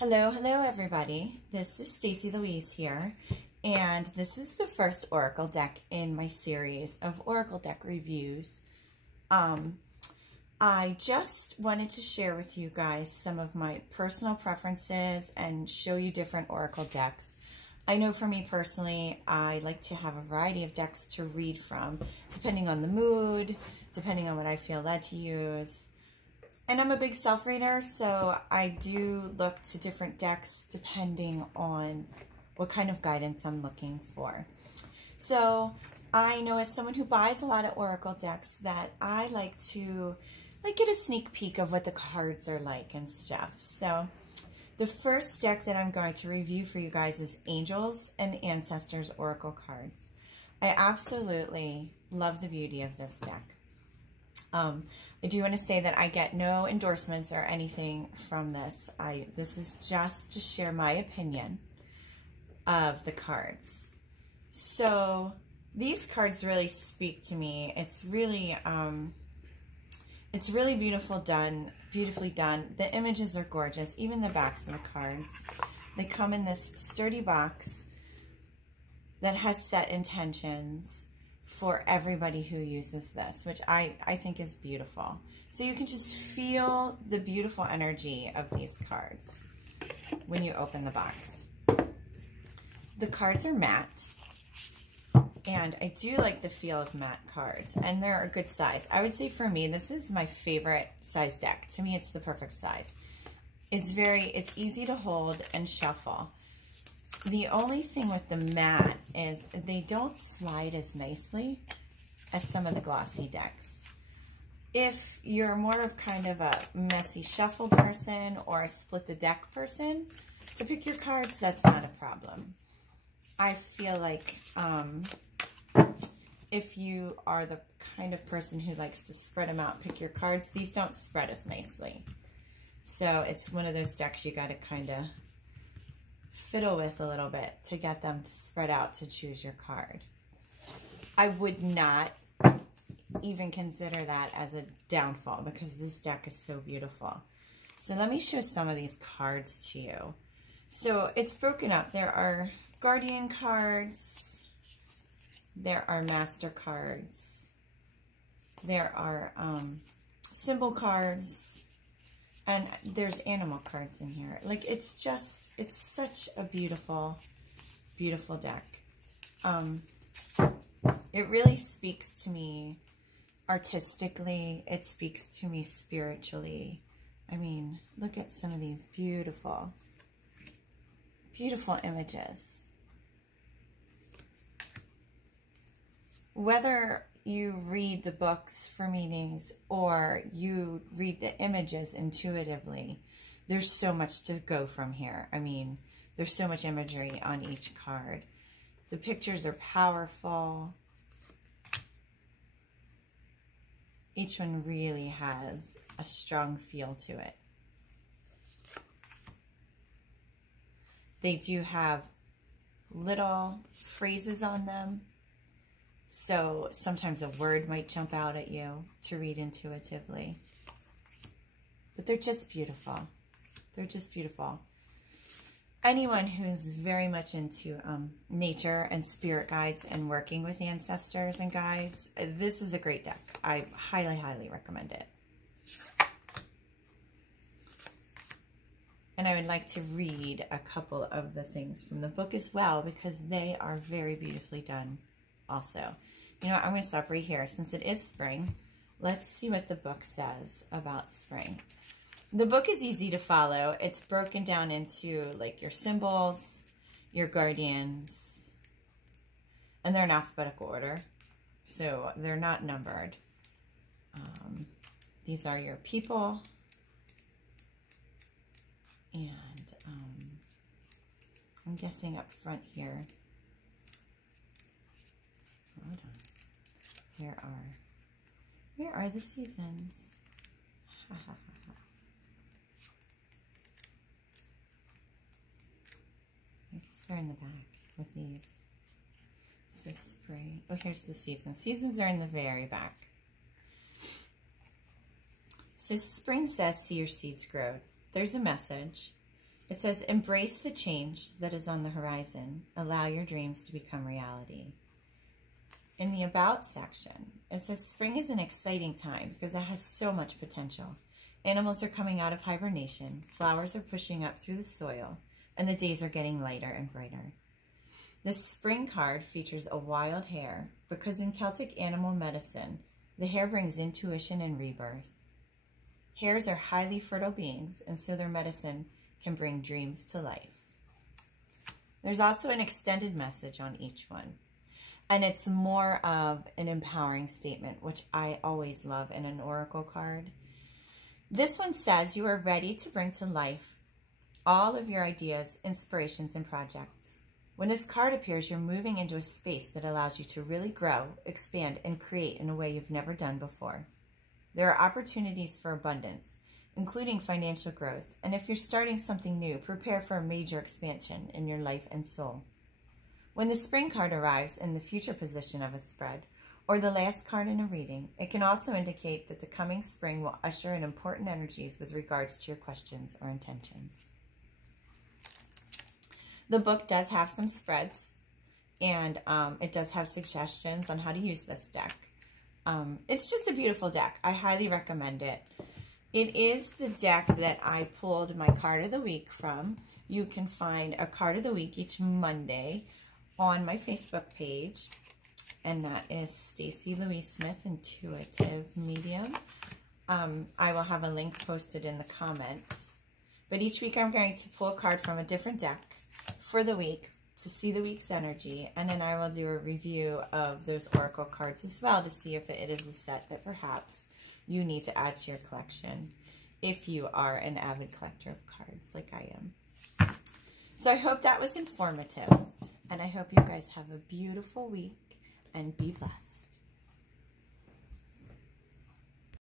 Hello everybody. This is Staci Louise here, and this is the first Oracle deck in my series of Oracle deck reviews. I just wanted to share with you guys some of my personal preferences and show you different Oracle decks. I know for me personally, I like to have a variety of decks to read from, depending on the mood, depending on what I feel led to use. And I'm a big self-reader, so I do look to different decks depending on what kind of guidance I'm looking for. So I know as someone who buys a lot of Oracle decks that I like to get a sneak peek of what the cards are like and stuff. So the first deck that I'm going to review for you guys is Angels and Ancestors Oracle cards. I absolutely love the beauty of this deck. I do want to say that I get no endorsements or anything from this. This is just to share my opinion of the cards. So these cards really speak to me. It's really beautifully done. The images are gorgeous, even the backs of the cards. They come in this sturdy box that has set intentions for everybody who uses this, which I think is beautiful. So you can just feel the beautiful energy of these cards when you open the box. The cards are matte, and I do like the feel of matte cards, and they're a good size. I would say for me, this is my favorite size deck. To me, it's the perfect size. It's easy to hold and shuffle. The only thing with the matte is they don't slide as nicely as some of the glossy decks. If you're more of kind of a messy shuffle person or a split the deck person, to pick your cards, that's not a problem. I feel like if you are the kind of person who likes to spread them out, pick your cards, these don't spread as nicely. So it's one of those decks you got to kind of fiddle with a little bit to get them to spread out to choose your card. I would not even consider that as a downfall because this deck is so beautiful. So let me show some of these cards to you. So it's broken up. There are Guardian cards, there are Master cards, there are Symbol cards, and there's animal cards in here. Like, it's such a beautiful, beautiful deck. It really speaks to me artistically. It speaks to me spiritually. I mean, look at some of these beautiful, beautiful images. Whether you read the books for meanings or you read the images intuitively, there's so much to go from here. I mean, there's so much imagery on each card. The pictures are powerful. Each one really has a strong feel to it. They do have little phrases on them. So sometimes a word might jump out at you to read intuitively. But they're just beautiful. They're just beautiful. Anyone who's very much into nature and spirit guides and working with ancestors and guides, this is a great deck. I highly, highly recommend it. And I would like to read a couple of the things from the book as well because they are very beautifully done also. You know what, I'm going to stop right here. Since it is spring, let's see what the book says about spring. The book is easy to follow. It's broken down into like your symbols, your guardians, and they're in alphabetical order, so they're not numbered. These are your people, and I'm guessing up front here. Hold on. Where are the seasons? Ha ha ha ha. I guess they're in the back with these. So spring. Oh, here's the seasons. Seasons are in the very back. So spring says, see your seeds grow. There's a message. It says, embrace the change that is on the horizon. Allow your dreams to become reality. In the About section, it says, spring is an exciting time because it has so much potential. Animals are coming out of hibernation, flowers are pushing up through the soil, and the days are getting lighter and brighter. This spring card features a wild hare because in Celtic animal medicine, the hare brings intuition and rebirth. Hares are highly fertile beings, and so their medicine can bring dreams to life. There's also an extended message on each one, and it's more of an empowering statement, which I always love in an oracle card. This one says you are ready to bring to life all of your ideas, inspirations, and projects. When this card appears, you're moving into a space that allows you to really grow, expand, and create in a way you've never done before. There are opportunities for abundance, including financial growth, and if you're starting something new, prepare for a major expansion in your life and soul. When the spring card arrives in the future position of a spread, or the last card in a reading, it can also indicate that the coming spring will usher in important energies with regards to your questions or intentions. The book does have some spreads, and it does have suggestions on how to use this deck. It's just a beautiful deck. I highly recommend it. It is the deck that I pulled my card of the week from. You can find a card of the week each Monday on my Facebook page, and that is Staci Louise Smith, Intuitive Medium. I will have a link posted in the comments. But each week I'm going to pull a card from a different deck for the week to see the week's energy, and then I will do a review of those oracle cards as well to see if it is a set that perhaps you need to add to your collection if you are an avid collector of cards like I am. So I hope that was informative, and I hope you guys have a beautiful week and be blessed.